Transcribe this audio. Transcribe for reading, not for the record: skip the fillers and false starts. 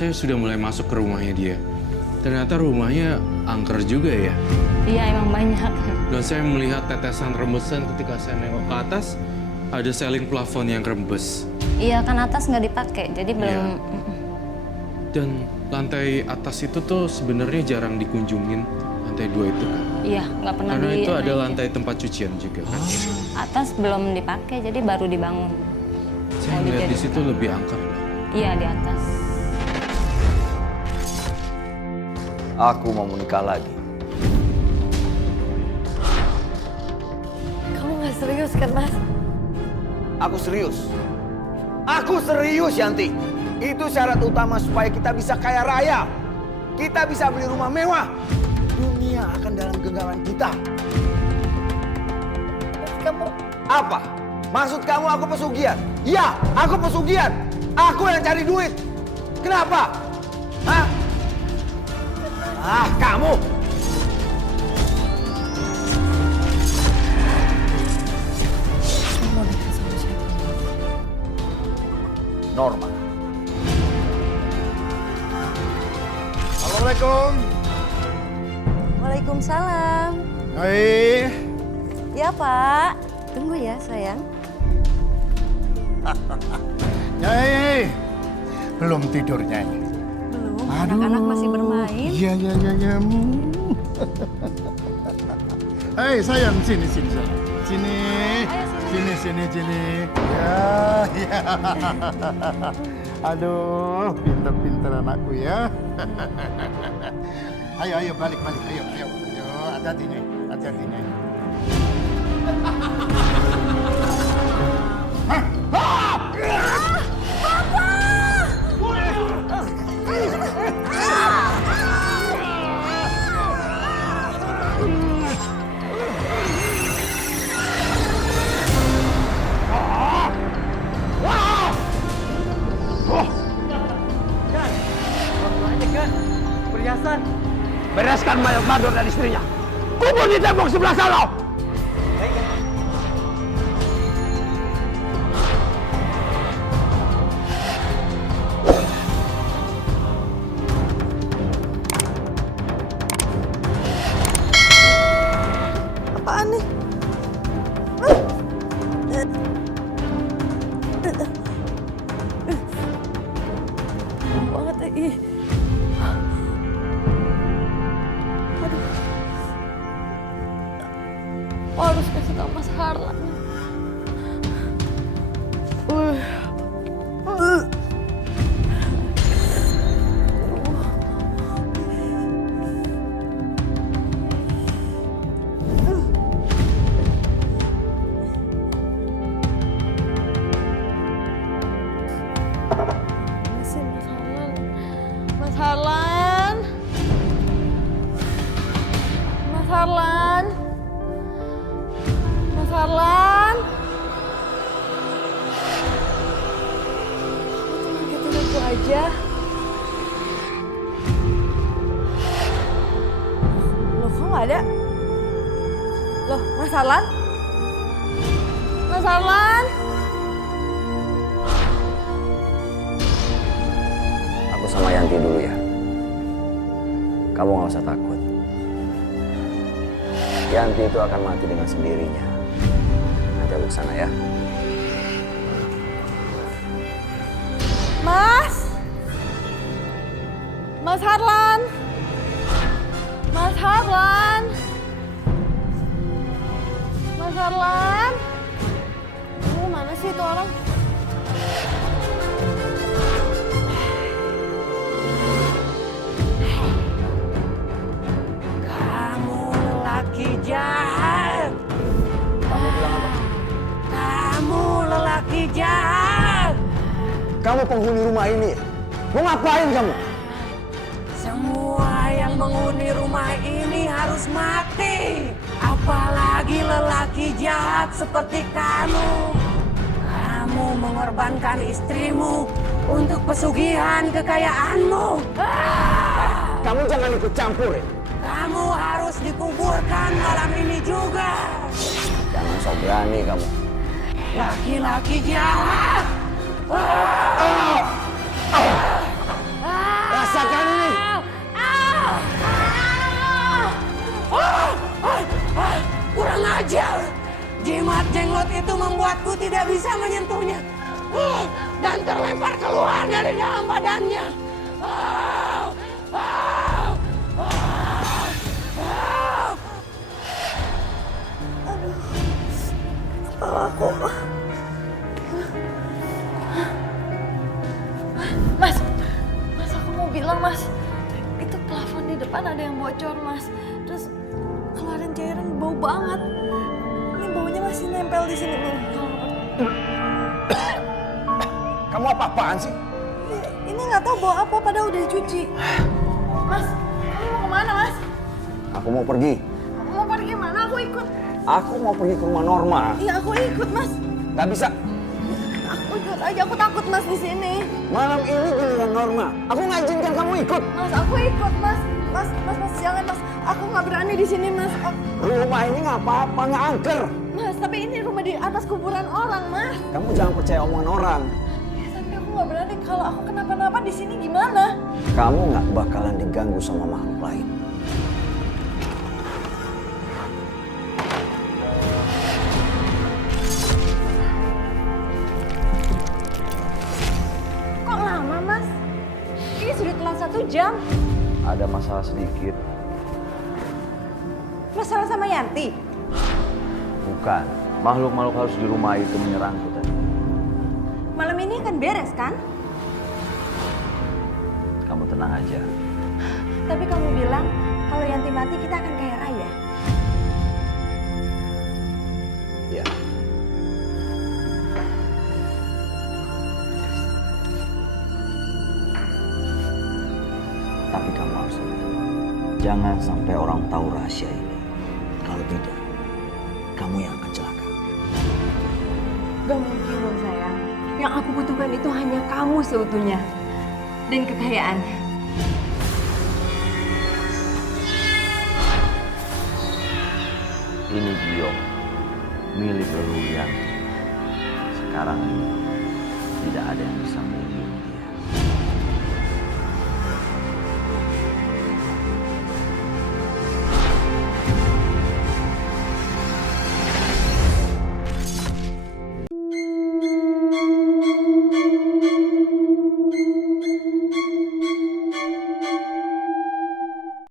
saya sudah mulai masuk ke rumahnya dia. Ternyata rumahnya angker juga ya. Iya, emang banyak. Dan saya melihat tetesan rembesan ketika saya nengok ke atas, ada seling plafon yang rembes. Iya, kan atas nggak dipakai, jadi belum. Dan lantai atas itu tuh sebenarnya jarang dikunjungin, lantai 2 itu kan. Iya, nggak pernah. Karena itu ada lantai tempat cucian juga kan. Atas belum dipakai, jadi baru dibangun. Saya lihat di situ lebih angker. Iya, di atas. Aku mau menikah lagi. Kamu nggak serius kan, Mas? Aku serius. Aku serius, Yanti. Itu syarat utama supaya kita bisa kaya raya. Kita bisa beli rumah mewah. Dunia akan dalam genggaman kita. Kamu... Apa? Maksud kamu aku pesugihan? Iya, aku pesugihan. Aku yang cari duit. Kenapa? Hah? Ah, kamu! mau nikah sama siapa? Norma. Assalamualaikum. Waalaikumsalam. Hai. Ya, Pak. Tunggu ya, sayang. Nyai. Belum tidur, Nyai. Belum, anak-anak masih bermain. Iya. Hei, sayang, sini sayang. Sini. Sini. Ya. Aduh, pinter-pinter anakku ya. Ayo, balik. Ayo, hati-hati, Nyai. Hati-hati, Nyai. Perhiasan. Bereskan mayat Mador dan istrinya. Kubur di tembok sebelah sana. Apaan nih? Banget ya. Aduh. Harus kasih tau Mas Harlan. Masih Mas Harlan. Mas Harlan. Mas Harlan. Kamu cuma ngagetin aku aja. Loh, kok nggak ada? Loh, Mas Harlan? Mas Harlan? Aku sama Yanti dulu ya. Kamu gak usah takut. Yanti itu akan mati dengan sendirinya. Nanti aku kesana ya. Mas? Mas Harlan? Mas Harlan? Mas Harlan? Mana sih itu orang? Kamu lelaki jahat. Kamu bilang apa? Kamu lelaki jahat. Kamu penghuni rumah ini. Mau ngapain kamu? Semua yang menghuni rumah ini harus mati. Apalagi lelaki jahat seperti kamu. Kamu mengorbankan istrimu untuk pesugihan kekayaanmu. Kamu jangan ikut campur ya. Kamu harus dikuburkan malam ini juga. Jangan sok berani kamu. Laki-laki jahat. rasakan ini. Kurang ajar. Jimat jenglot itu membuatku tidak bisa menyentuhnya. Dan terlempar keluar dari dalam badannya. Mas, aku mau bilang mas, itu plafon di depan ada yang bocor mas. Terus keluarin cairan bau banget. Ini baunya masih nempel di sini nih. Kamu apa-apaan sih? Ini nggak tahu bau apa, padahal udah dicuci. Mas, kamu mau kemana mas? Aku mau pergi. Kamu mau pergi mana? Aku ikut. Aku mau pergi ke rumah Norma. Iya aku ikut mas. Gak bisa. Aku ikut aja. Aku takut mas di sini. Malam ini giliran Norma. Aku nggak izinkan kamu ikut. Mas, aku ikut mas. Mas, jangan mas. Aku nggak berani di sini mas. Rumah ini nggak apa-apa, nggak angker. Mas, tapi ini rumah di atas kuburan orang mas. Kamu jangan percaya omongan orang. Ya, tapi aku nggak berani. Kalau aku kenapa-napa di sini gimana? Kamu nggak bakalan diganggu sama makhluk lain. Kok lama mas? Ini sudah telat 1 jam. Ada masalah sedikit. Masalah sama Yanti? Bukan. Makhluk-makhluk harus di rumah itu menyerangku tadi. Malam ini akan beres kan? Kamu tenang aja. Tapi kamu bilang kalau Yanti mati kita akan kaya raya. Ya. Tapi kamu harus ingat, jangan sampai orang tahu rahasia ini. Kalau tidak, kamu yang akan celaka. Gak mungkin dong sayang. Yang aku butuhkan itu hanya kamu seutuhnya. Dan kekayaan. Ini giok milik Leluhur Yanti. Sekarang ini tidak ada yang bisa memiliki.